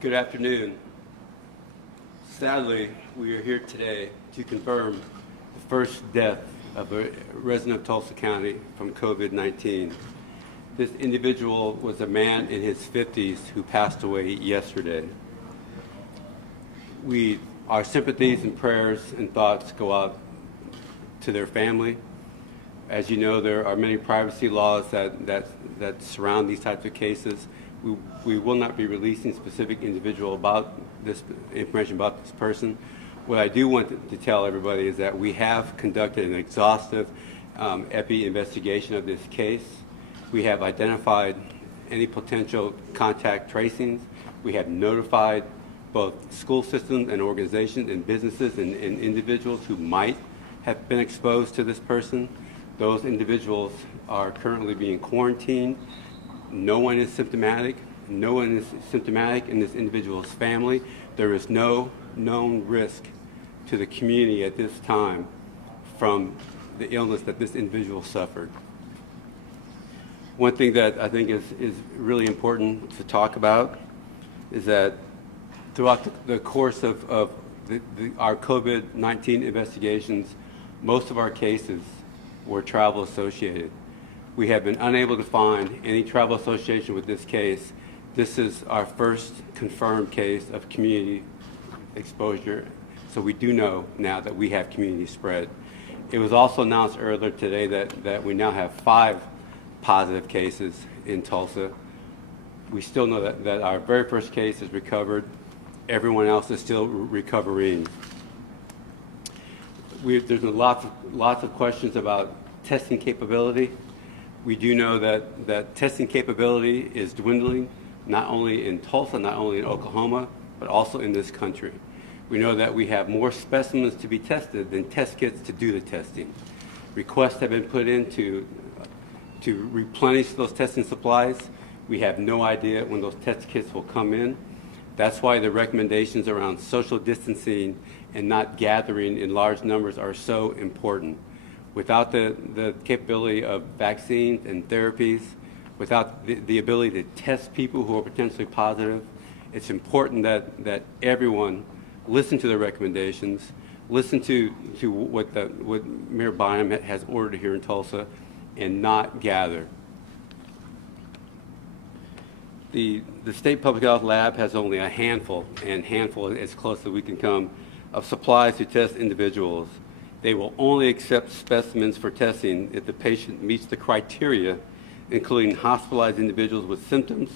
Good afternoon. Sadly, we are here today to confirm the first death of a resident of Tulsa County from COVID-19. This individual was a man in his 50s who passed away yesterday. Our sympathies and prayers and thoughts go out to their family. As you know, there are many privacy laws that surround these types of cases. We will not be releasing specific individual about this information about this person. What I do want to tell everybody is that we have conducted an exhaustive epi investigation of this case. We have identified any potential contact tracings. We have notified both school systems and organizations and businesses and individuals who might have been exposed to this person. Those individuals are currently being quarantined. No one is symptomatic. No one is symptomatic in this individual's family. There is no known risk to the community at this time from the illness that this individual suffered. One thing that I think is really important to talk about is that throughout the course of our COVID-19 investigations, most of our cases were travel associated. We have been unable to find any travel association with this case. This is our first confirmed case of community exposure, so we do know now that we have community spread. It was also announced earlier today that we now have 5 positive cases in Tulsa. We still know that our very first case is recovered. Everyone else is still recovering. There's lots of questions about testing capability. We do know that testing capability is dwindling, not only in Tulsa, not only in Oklahoma, but also in this country. We know that we have more specimens to be tested than test kits to do the testing. Requests have been put in to replenish those testing supplies. We have no idea when those test kits will come in. That's why the recommendations around social distancing and not gathering in large numbers are so important. Without the capability of vaccines and therapies, without the ability to test people who are potentially positive, it's important that everyone listen to the recommendations, listen to what Mayor Bynum has ordered here in Tulsa, and not gather. The State Public Health Lab has only a handful, and handful as close as we can come, of supplies to test individuals. They will only accept specimens for testing if the patient meets the criteria, including hospitalized individuals with symptoms,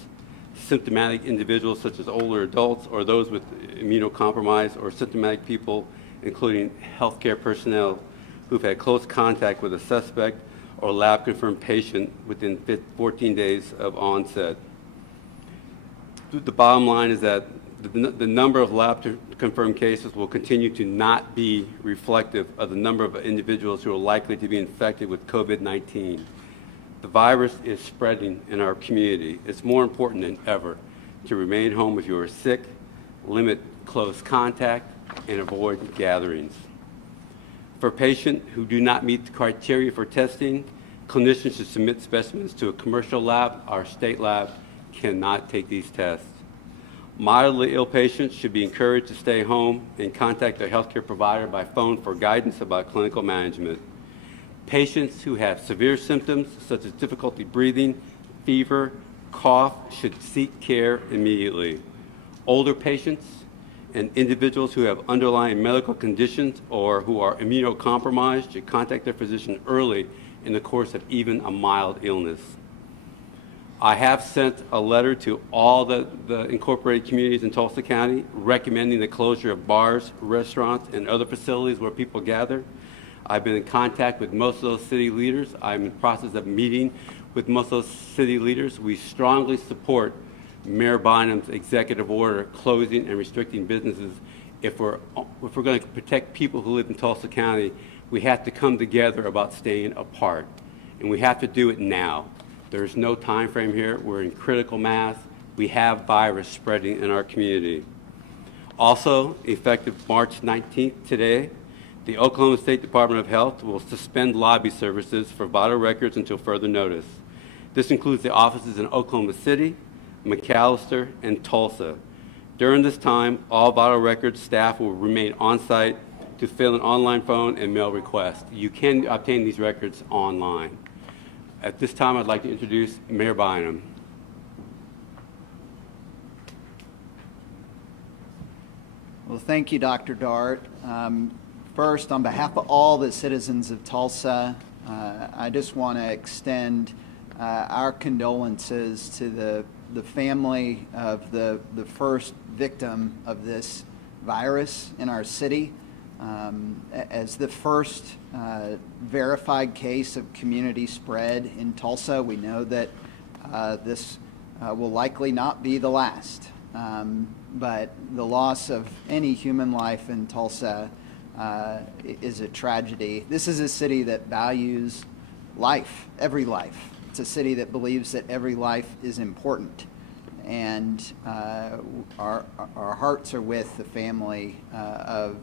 symptomatic individuals such as older adults or those with immunocompromised, or symptomatic people, including healthcare personnel who've had close contact with a suspect or lab-confirmed patient within 14 days of onset. The bottom line is that the number of lab-confirmed cases will continue to not be reflective of the number of individuals who are likely to be infected with COVID-19. The virus is spreading in our community. It's more important than ever to remain home if you are sick, limit close contact, and avoid gatherings. For patients who do not meet the criteria for testing, clinicians should submit specimens to a commercial lab. Our state lab cannot take these tests. Mildly ill patients should be encouraged to stay home and contact their healthcare provider by phone for guidance about clinical management. Patients who have severe symptoms such as difficulty breathing, fever, cough should seek care immediately. Older patients and individuals who have underlying medical conditions or who are immunocompromised should contact their physician early in the course of even a mild illness. I have sent a letter to all the incorporated communities in Tulsa County recommending the closure of bars, restaurants, and other facilities where people gather. I've been in contact with most of those city leaders. I'm in the process of meeting with most of those city leaders. We strongly support Mayor Bynum's executive order closing and restricting businesses. If we're going to protect people who live in Tulsa County, we have to come together about staying apart, and we have to do it now. There's no time frame here. We're in critical mass. We have virus spreading in our community. Also, effective March 19th today, the Oklahoma State Department of Health will suspend lobby services for vital records until further notice. This includes the offices in Oklahoma City, McAlester, and Tulsa. During this time, all vital records staff will remain on-site to fill an online phone and mail requests. You can obtain these records online. At this time, I'd like to introduce Mayor Bynum. Well, thank you, Dr. Dart. First, on behalf of all the citizens of Tulsa, I just want to extend our condolences to the family of the first victim of this virus in our city. As the first verified case of community spread in Tulsa, we know that this will likely not be the last. But the loss of any human life in Tulsa is a tragedy. This is a city that values life, every life. It's a city that believes that every life is important. And our hearts are with the family of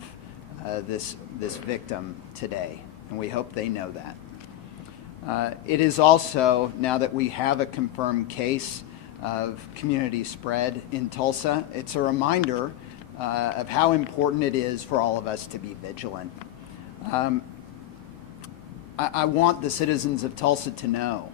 this victim today, and we hope they know that. It is also, now that we have a confirmed case of community spread in Tulsa, it's a reminder of how important it is for all of us to be vigilant. I want the citizens of Tulsa to know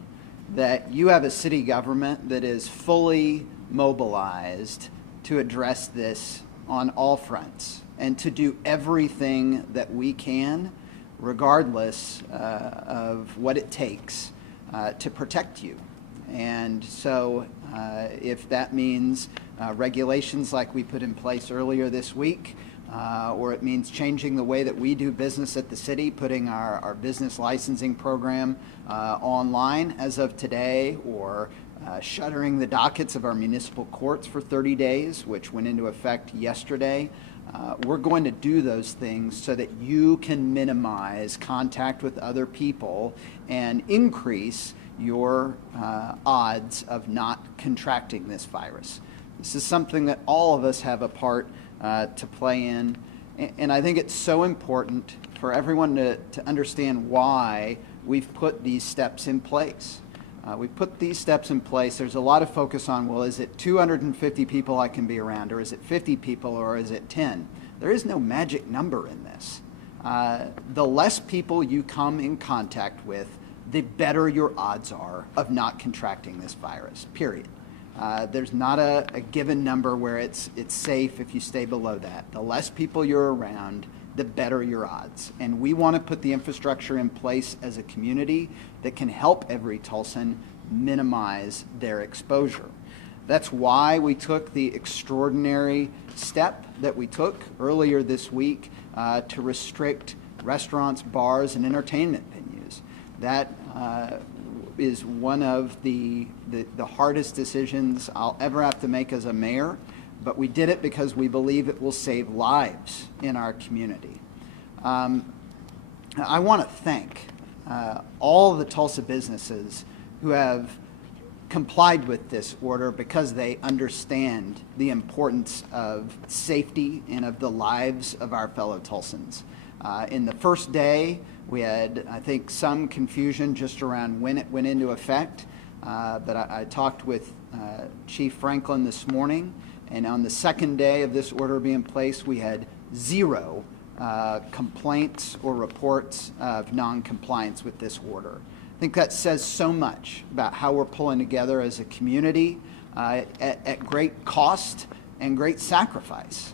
that you have a city government that is fully mobilized to address this on all fronts and to do everything that we can, regardless of what it takes to protect you. And so if that means regulations like we put in place earlier this week, or it means changing the way that we do business at the city, putting our business licensing program online as of today, or shuttering the dockets of our municipal courts for 30 days, which went into effect yesterday, we're going to do those things so that you can minimize contact with other people and increase your odds of not contracting this virus. This is something that all of us have a part to play in, and I think it's so important for everyone to understand why we've put these steps in place. We put these steps in place. There's a lot of focus on, well, is it 250 people I can be around, or is it 50 people, or is it 10? There is no magic number in this. The less people you come in contact with, the better your odds are of not contracting this virus, period. There's not a given number where it's safe if you stay below that. The less people you're around, the better your odds. And we want to put the infrastructure in place as a community that can help every Tulsan minimize their exposure. That's why we took the extraordinary step that we took earlier this week to restrict restaurants, bars, and entertainment venues. That is one of the hardest decisions I'll ever have to make as a mayor, but we did it because we believe it will save lives in our community. I want to thank all of the Tulsa businesses who have complied with this order because they understand the importance of safety and of the lives of our fellow Tulsans. In the first day, we had, I think, some confusion just around when it went into effect, but I talked with Chief Franklin this morning, and on the second day of this order being placed, we had 0 complaints or reports of non-compliance with this order. I think that says so much about how we're pulling together as a community at great cost and great sacrifice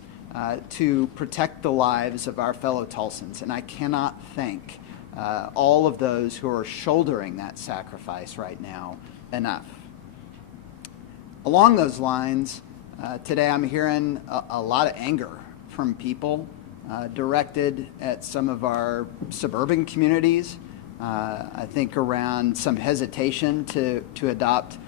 to protect the lives of our fellow Tulsans. And I cannot thank all of those who are shouldering that sacrifice right now enough. Along those lines, today I'm hearing a lot of anger from people directed at some of our suburban communities. I think around some hesitation to adopt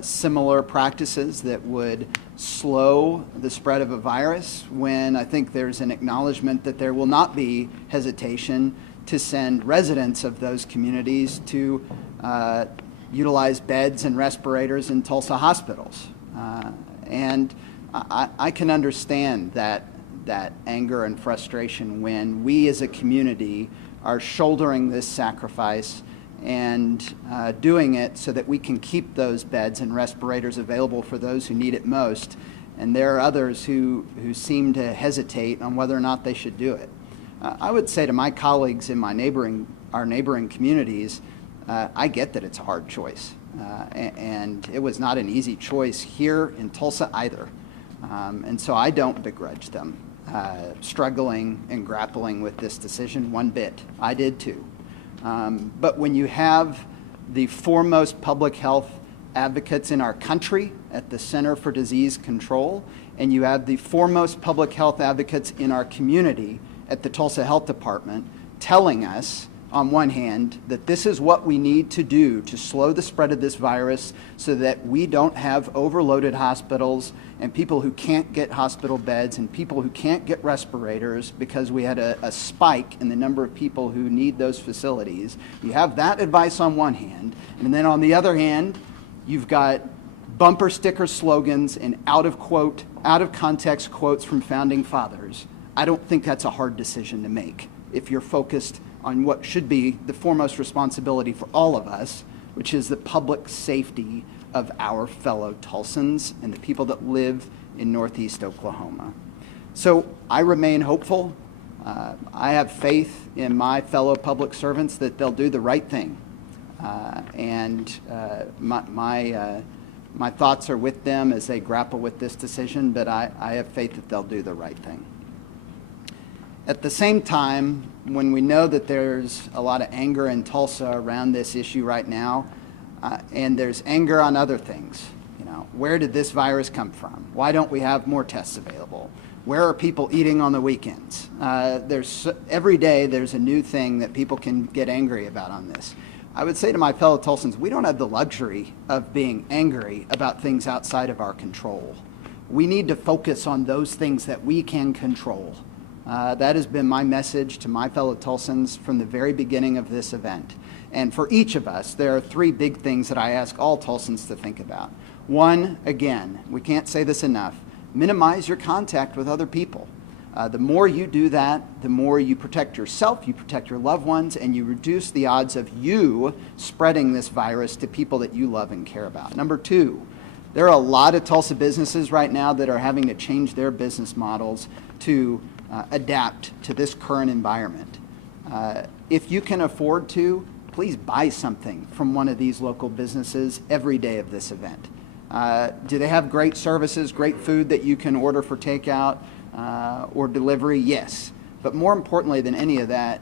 similar practices that would slow the spread of a virus, when I think there's an acknowledgement that there will not be hesitation to send residents of those communities to utilize beds and respirators in Tulsa hospitals. And I can understand that anger and frustration when we as a community are shouldering this sacrifice and doing it so that we can keep those beds and respirators available for those who need it most. and there are others who seem to hesitate on whether or not they should do it. I would say to my colleagues in our neighboring communities, I get that it's a hard choice, and it was not an easy choice here in Tulsa either. And so I don't begrudge them struggling and grappling with this decision one bit. I did too. But when you have the foremost public health advocates in our country at the Center for Disease Control, and you have the foremost public health advocates in our community at the Tulsa Health Department telling us, on one hand, that this is what we need to do to slow the spread of this virus so that we don't have overloaded hospitals and people who can't get hospital beds and people who can't get respirators because we had a spike in the number of people who need those facilities. You have that advice on one hand, and then on the other hand, you've got bumper sticker slogans and out of context quotes from founding fathers. I don't think that's a hard decision to make if you're focused on what should be the foremost responsibility for all of us, which is the public safety of our fellow Tulsans and the people that live in Northeast Oklahoma. So I remain hopeful. I have faith in my fellow public servants that they'll do the right thing. My thoughts are with them as they grapple with this decision, but I have faith that they'll do the right thing. At the same time, when we know that there's a lot of anger in Tulsa around this issue right now, and there's anger on other things, where did this virus come from? Why don't we have more tests available? Where are people eating on the weekends? Every day there's a new thing that people can get angry about on this. I would say to my fellow Tulsans, we don't have the luxury of being angry about things outside of our control. We need to focus on those things that we can control. That has been my message to my fellow Tulsans from the very beginning of this event. And for each of us, there are three big things that I ask all Tulsans to think about. One, again, we can't say this enough, minimize your contact with other people. The more you do that, the more you protect yourself, you protect your loved ones, and you reduce the odds of you spreading this virus to people that you love and care about. Number two, there are a lot of Tulsa businesses right now that are having to change their business models to adapt to this current environment. If you can afford to, please buy something from one of these local businesses every day of this event. Do they have great services, great food that you can order for takeout or delivery? Yes. But more importantly than any of that,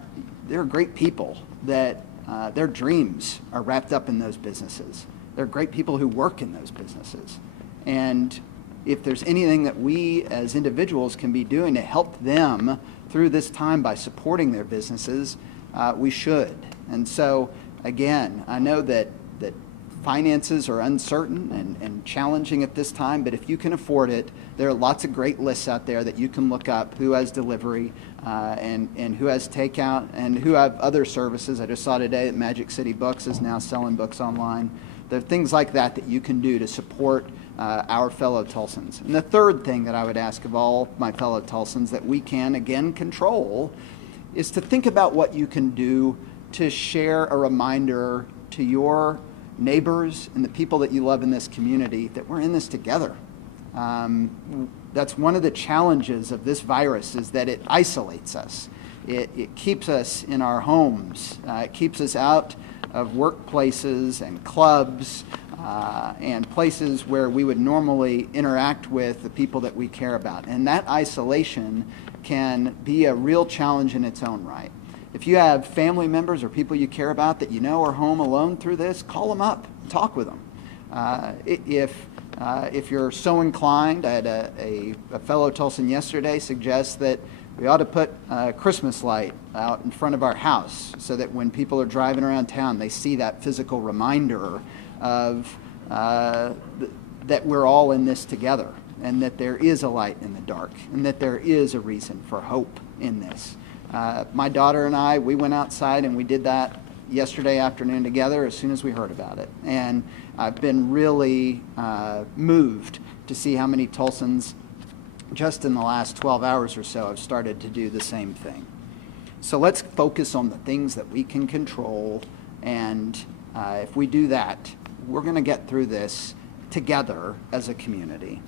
there are great people that their dreams are wrapped up in those businesses. There are great people who work in those businesses. And if there's anything that we as individuals can be doing to help them through this time by supporting their businesses, we should. And so, again, I know that finances are uncertain and challenging at this time, but if you can afford it, there are lots of great lists out there that you can look up who has delivery and who has takeout and who have other services. I just saw today that Magic City Books is now selling books online. There are things like that that you can do to support our fellow Tulsans. And the third thing that I would ask of all my fellow Tulsans that we can, again, control is to think about what you can do to share a reminder to your neighbors and the people that you love in this community that we're in this together. That's one of the challenges of this virus, is that it isolates us. It keeps us in our homes. It keeps us out of workplaces and clubs and places where we would normally interact with the people that we care about. And that isolation can be a real challenge in its own right. If you have family members or people you care about that you know are home alone through this, call them up, talk with them. If you're so inclined, I had a fellow Tulsan yesterday suggest that we ought to put a Christmas light out in front of our house so that when people are driving around town, they see that physical reminder of that we're all in this together, and that there is a light in the dark, and that there is a reason for hope in this. My daughter and I, we went outside and we did that yesterday afternoon together as soon as we heard about it. And I've been really moved to see how many Tulsans just in the last 12 hours or so have started to do the same thing. So let's focus on the things that we can control, and if we do that, we're going to get through this together as a community.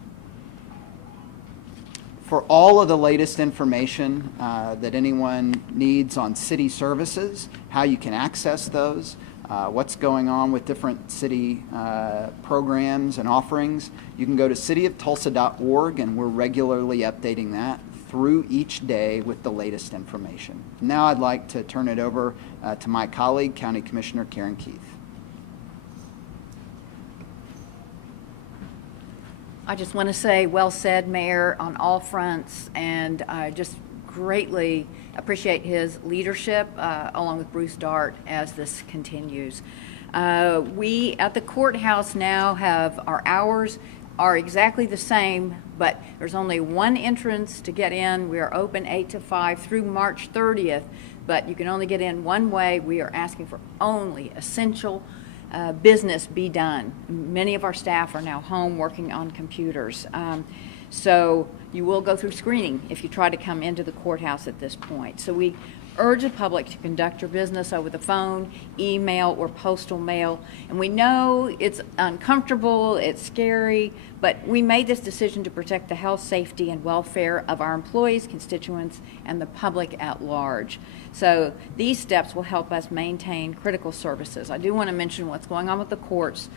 For all of the latest information that anyone needs on city services, how you can access those, what's going on with different city programs and offerings, you can go to cityoftulsa.org, and we're regularly updating that through each day with the latest information. Now I'd like to turn it over to my colleague, County Commissioner Karen Keith. I just want to say, well said, Mayor, on all fronts, and I just greatly appreciate his leadership, along with Bruce Dart, as this continues. We at the courthouse now have, our hours are exactly the same, but there's only one entrance to get in. We are open 8 to 5 through March 30th, but you can only get in one way. We are asking for only essential business be done. Many of our staff are now home working on computers. So you will go through screening if you try to come into the courthouse at this point. So we urge the public to conduct your business over the phone, email, or postal mail. And we know it's uncomfortable, it's scary, but we made this decision to protect the health, safety, and welfare of our employees, constituents, and the public at large. So these steps will help us maintain critical services. I do want to mention what's going on with the courts.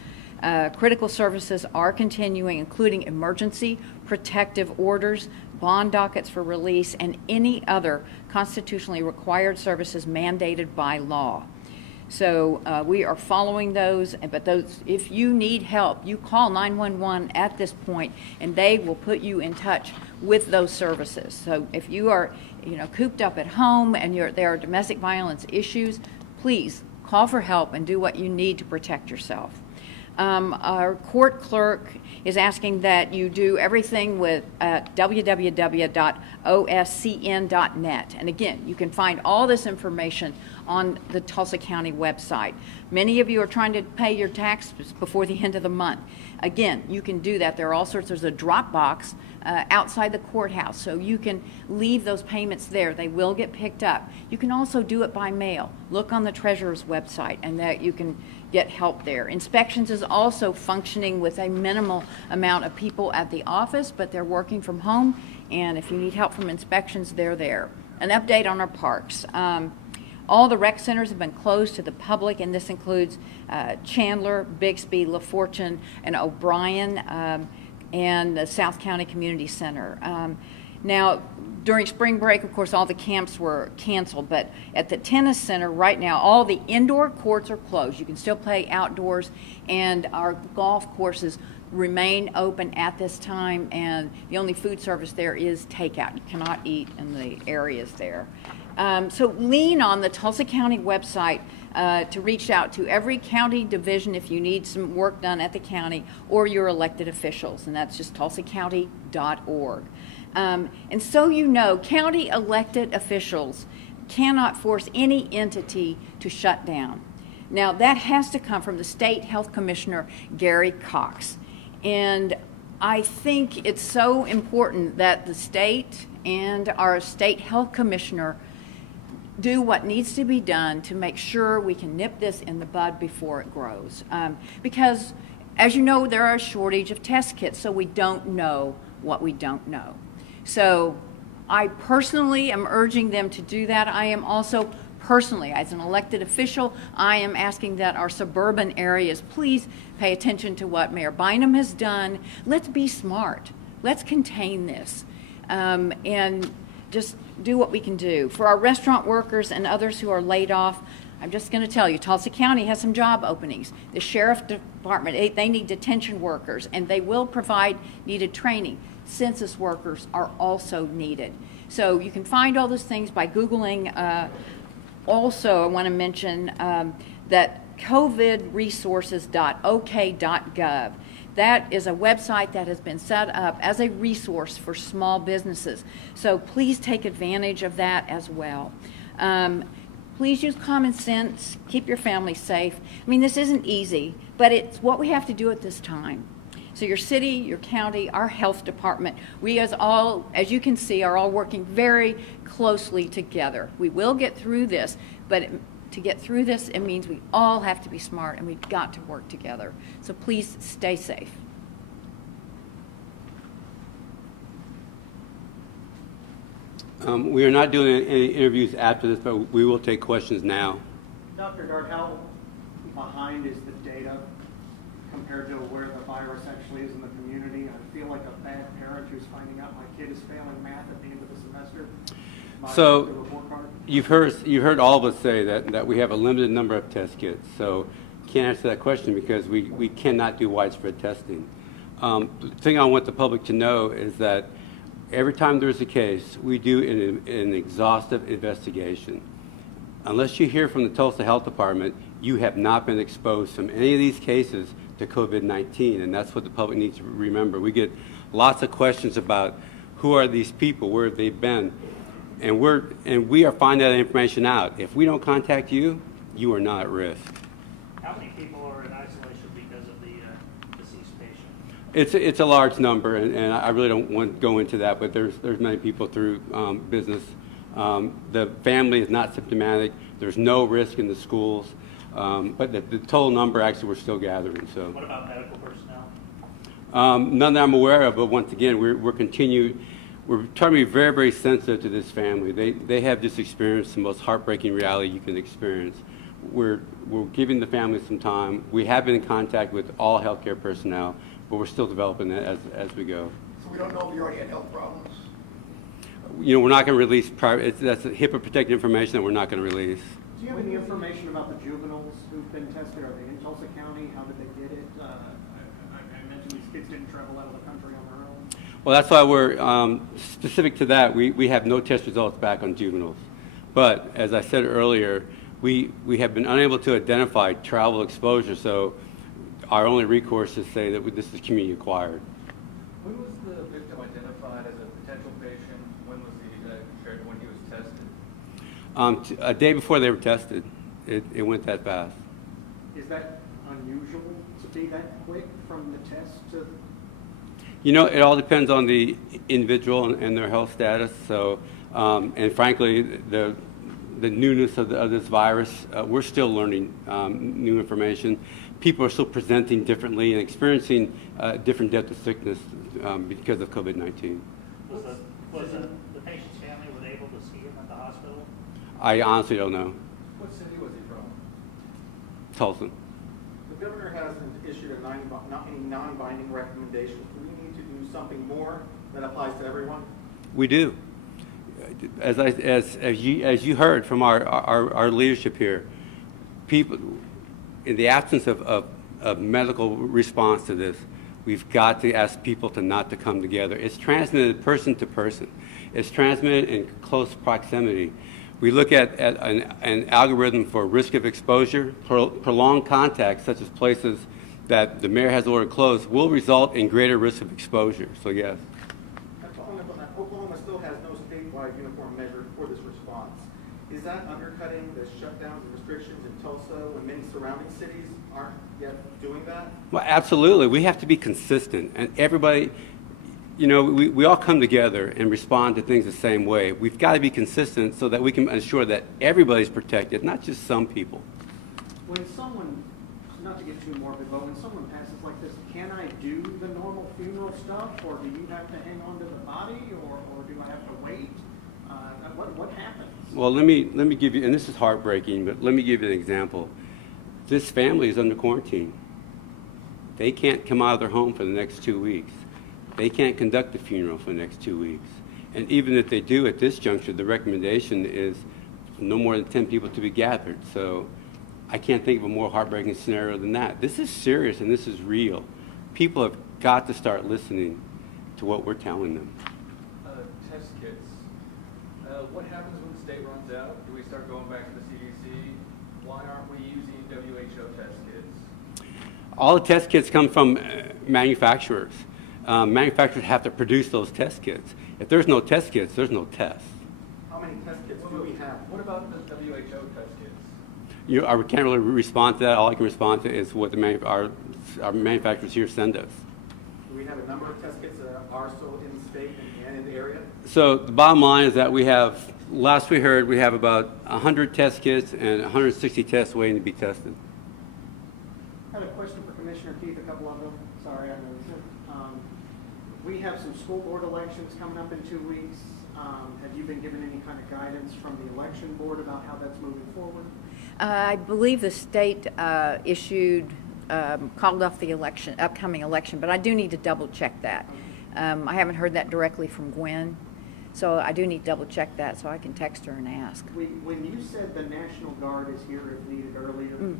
Critical services are continuing, including emergency protective orders, bond dockets for release, and any other constitutionally required services mandated by law. So we are following those, but if you need help, you call 911 at this point, and they will put you in touch with those services. So if you are, cooped up at home and there are domestic violence issues, please call for help and do what you need to protect yourself. Our court clerk is asking that you do everything with www.oscn.net. And again, you can find all this information on the Tulsa County website. Many of you are trying to pay your taxes before the end of the month. Again, you can do that. There are all sorts. There's a drop box outside the courthouse, so you can leave those payments there. They will get picked up. You can also do it by mail. Look on the treasurer's website, and that you can get help there. Inspections is also functioning with a minimal amount of people at the office, but they're working from home, and if you need help from inspections, they're there. An update on our parks. All the rec centers have been closed to the public, and this includes Chandler, Bixby, LaFortune, and O'Brien, and the South County Community Center. Now, during spring break, of course, all the camps were canceled, but at the tennis center right now, all the indoor courts are closed. You can still play outdoors, and our golf courses remain open at this time, and the only food service there is takeout. You cannot eat in the areas there. So lean on the Tulsa County website to reach out to every county division if you need some work done at the county, or your elected officials, and that's just tulsacounty.org. And so county elected officials cannot force any entity to shut down. Now, that has to come from the State Health Commissioner, Gary Cox. And I think it's so important that the state and our State Health Commissioner do what needs to be done to make sure we can nip this in the bud before it grows. Because, as you know, there are a shortage of test kits, so we don't know what we don't know. So I personally am urging them to do that. I am also personally, as an elected official, I am asking that our suburban areas please pay attention to what Mayor Bynum has done. Let's be smart. Let's contain this. And just do what we can do. For our restaurant workers and others who are laid off, I'm just going to tell you, Tulsa County has some job openings. The Sheriff Department, they need detention workers, and they will provide needed training. Census workers are also needed. So you can find all those things by Googling. Also, I want to mention that covidresources.ok.gov. That is a website that has been set up as a resource for small businesses. So please take advantage of that as well. Please use common sense. Keep your family safe. I mean, this isn't easy, but it's what we have to do at this time. So your city, your county, our health department, we as you can see, are all working very closely together. We will get through this, but to get through this, it means we all have to be smart, and we've got to work together. So please stay safe. We are not doing any interviews after this, but we will take questions now. Dr. Dart, how behind is the data compared to where the virus actually is in the community? I feel like a bad parent who's finding out my kid is failing math at the end of the semester. So The report card. you've heard all of us say that we have a limited number of test kits. So can't answer that question because we cannot do widespread testing. The thing I want the public to know is that every time there's a case, we do an exhaustive investigation. Unless you hear from the Tulsa Health Department, you have not been exposed from any of these cases to COVID-19, and that's what the public needs to remember. We get lots of questions about who are these people, where have they been, and we are finding that information out. If we don't contact you, you are not at risk. How many people are in isolation because of the deceased patient? It's a large number, and I really don't want to go into that, but there's many people through business. The family is not symptomatic. There's no risk in the schools, but the total number actually we're still gathering. So. What about medical personnel? None that I'm aware of, but once again, we're trying to be very, very sensitive to this family. They have just experienced the most heartbreaking reality you can experience. We're giving the family some time. We have been in contact with all healthcare personnel, but we're still developing that as we go. So we don't know if you already had health problems? You know, we're not going to release that's HIPAA-protected information that we're not going to release. Do you have any information about the juveniles who've been tested? Are they in Tulsa County? How did they get it? I mentioned these kids didn't travel out of the country on their own. Well, that's why we're specific to that. We have no test results back on juveniles. But as I said earlier, we have been unable to identify travel exposure, so our only recourse is to say that this is community acquired. When was the victim identified as a potential patient? When was compared to when he was tested? A day before they were tested, it went that fast. Is that unusual to be that quick from the test to? You know, it all depends on the individual and their health status. So, and frankly, the newness of this virus, we're still learning new information. People are still presenting differently and experiencing different depth of sickness because of COVID-19. Was the patient's family were they able to see him at the hospital? I honestly don't know. What city was he from? Tulsa. The governor hasn't issued any non-binding recommendations. Do we need to do something more that applies to everyone? We do. As you heard from our leadership here, people, in the absence of medical response to this, we've got to ask people not to come together. It's transmitted person to person. It's transmitted in close proximity. We look at an algorithm for risk of exposure. Prolonged contact, such as places that the mayor has ordered closed, will result in greater risk of exposure. So yes. Oklahoma still has no statewide uniform measure for this response. Is that undercutting the shutdowns and restrictions in Tulsa when many surrounding cities aren't yet doing that? Well, absolutely. We have to be consistent, and everybody, you know, we all come together and respond to things the same way. We've got to be consistent so that we can ensure that everybody's protected, not just some people. When someone, not to get too morbid, but when someone passes like this, can I do the normal funeral stuff, or do you have to hang on to the body, or do I have to wait? What happens? Well, let me give you, and this is heartbreaking, but let me give you an example. This family is under quarantine. They can't come out of their home for the next 2 weeks. They can't conduct the funeral for the next 2 weeks. And even if they do at this juncture, the recommendation is no more than 10 people to be gathered. So I can't think of a more heartbreaking scenario than that. This is serious and this is real. People have got to start listening to what we're telling them. Test kits. What happens when the state runs out? Do we start going back to the CDC? Why aren't we using WHO test kits? All the test kits come from manufacturers. Manufacturers have to produce those test kits. If there's no test kits, there's no tests. How many test kits do we have? What about the WHO test kits? I can't really respond to that. All I can respond to is what our manufacturers here send us. Do we have a number of test kits that are still in the state and in the area? So the bottom line is that we have, last we heard, we have about 100 test kits and 160 tests waiting to be tested. I had a question for Commissioner Keith, a couple of them. Sorry, I know this. We have some school board elections coming up in 2 weeks. Have you been given any kind of guidance from the election board about how that's moving forward? I believe the state called off the upcoming election, but I do need to double check that. I haven't heard that directly from Gwen, so I do need to double check that so I can text her and ask. When you said the National Guard is here if needed earlier,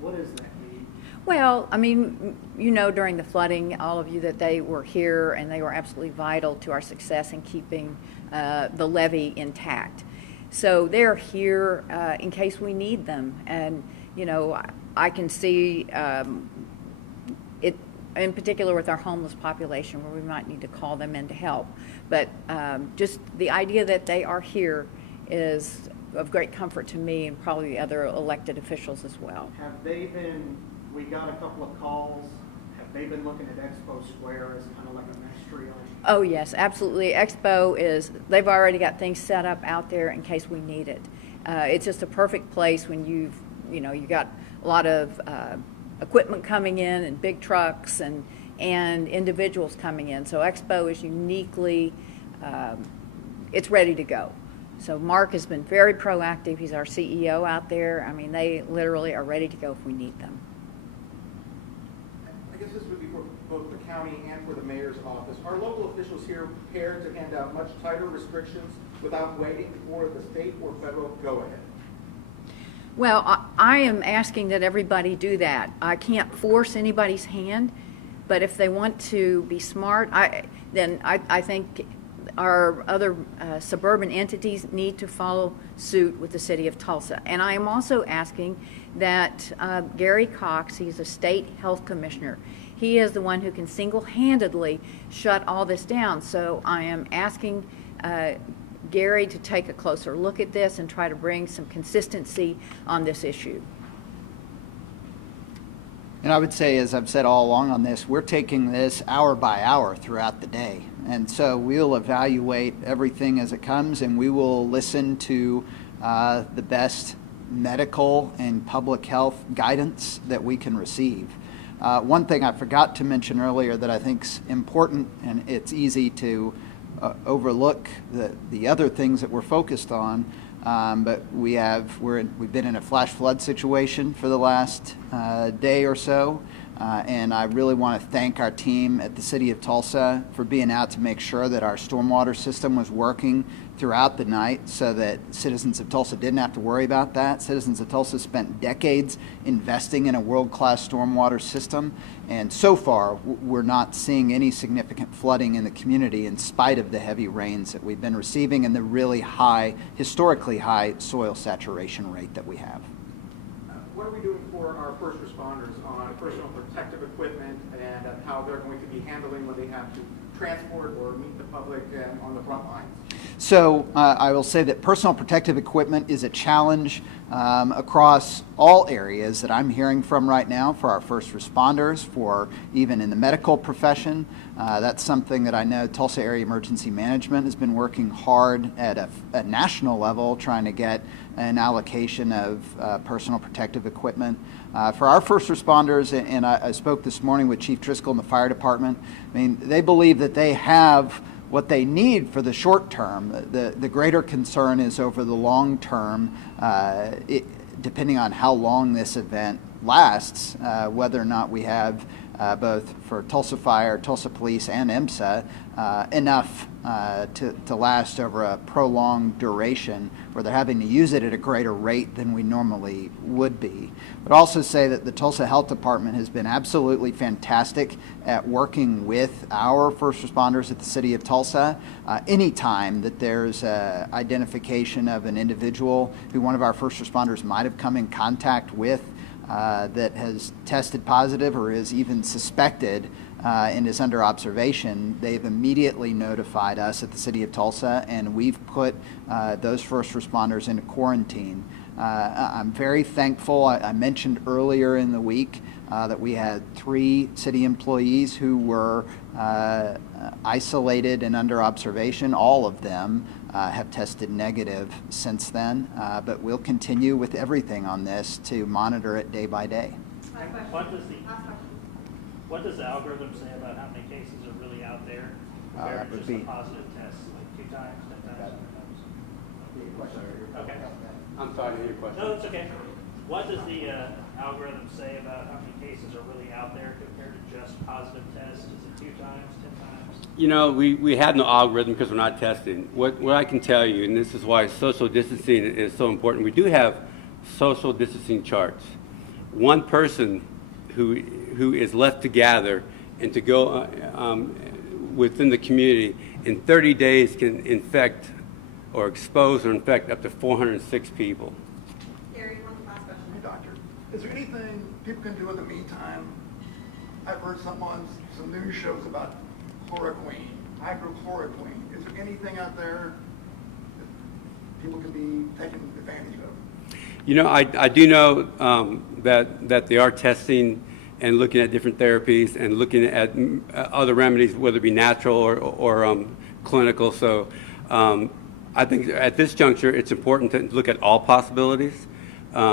what does that mean? Well, I mean, during the flooding, all of you, that they were here and they were absolutely vital to our success in keeping the levee intact. So they're here in case we need them. And, I can see it in particular with our homeless population where we might need to call them in to help. But just the idea that they are here is of great comfort to me and probably other elected officials as well. We got a couple of calls. Have they been looking at Expo Square as kind of like a mesh triage? Oh, yes, absolutely. Expo they've already got things set up out there in case we need it. It's just a perfect place when you've got a lot of equipment coming in and big trucks and individuals coming in. So Expo is uniquely, it's ready to go. So Mark has been very proactive. He's our CEO out there. I mean, they literally are ready to go if we need them. I guess this would be for both the county and for the mayor's office. Are local officials here prepared to hand out much tighter restrictions without waiting for the state or federal go-ahead? Well, I am asking that everybody do that. I can't force anybody's hand, but if they want to be smart, then I think our other suburban entities need to follow suit with the city of Tulsa. And I am also asking that Gary Cox, he's a state health commissioner, he is the one who can single-handedly shut all this down. So I am asking Gary to take a closer look at this and try to bring some consistency on this issue. And I would say, as I've said all along on this, we're taking this hour by hour throughout the day. And so we'll evaluate everything as it comes, and we will listen to the best medical and public health guidance that we can receive. One thing I forgot to mention earlier that I think is important, and it's easy to overlook the other things that we're focused on, but we've been in a flash flood situation for the last day or so, and I really want to thank our team at the City of Tulsa for being out to make sure that our stormwater system was working throughout the night so that citizens of Tulsa didn't have to worry about that. Citizens of Tulsa spent decades investing in a world-class stormwater system, and so far we're not seeing any significant flooding in the community in spite of the heavy rains that we've been receiving and the really high, historically high soil saturation rate that we have. What are we doing for our first responders on personal protective equipment and how they're going to be handling when they have to transport or meet the public on the front lines? So I will say that personal protective equipment is a challenge across all areas that I'm hearing from right now for our first responders, for even in the medical profession. That's something that I know Tulsa Area Emergency Management has been working hard at a national level, trying to get an allocation of personal protective equipment. For our first responders, and I spoke this morning with Chief Driscoll in the fire department, I mean, they believe that they have what they need for the short term. The greater concern is over the long term, depending on how long this event lasts, whether or not we have both for Tulsa Fire, Tulsa Police, and IMSA enough to last over a prolonged duration where they're having to use it at a greater rate than we normally would be. But also say that the Tulsa Health Department has been absolutely fantastic at working with our first responders at the City of Tulsa. Anytime that there's identification of an individual who one of our first responders might have come in contact with that has tested positive or is even suspected and is under observation, they've immediately notified us at the City of Tulsa, and we've put those first responders into quarantine. I'm very thankful. I mentioned earlier in the week that we had 3 city employees who were isolated and under observation. All of them have tested negative since then, but we'll continue with everything on this to monitor it day by day. What does the algorithm say about how many cases are really out out there that compared to would just a be- positive test, like 2 times, 10 times, 100 times? Okay. I'm sorry to hear your question. No, that's okay. What does the algorithm say about how many cases are really out there compared to just positive tests? Is it 2 times, 10 times? You know, we have no algorithm because we're not testing. What I can tell you, and this is why social distancing is so important, we do have social distancing charts. One person who is left to gather and to go within the community in 30 days can infect or expose or infect up to 406 people. Gary, one last question. Hey, doctor, is there anything people can do in the meantime? I've heard some news shows about chloroquine, hydrochloroquine. Is there anything out there that people can be taking advantage of? You know, I do know that they are testing and looking at different therapies and looking at other remedies, whether it be natural or clinical. So I think at this juncture, it's important to look at all possibilities.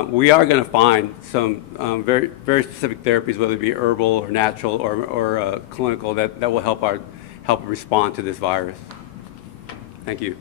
We are going to find some very, very specific therapies, whether it be herbal or natural or clinical, that will help respond to this virus. Thank you.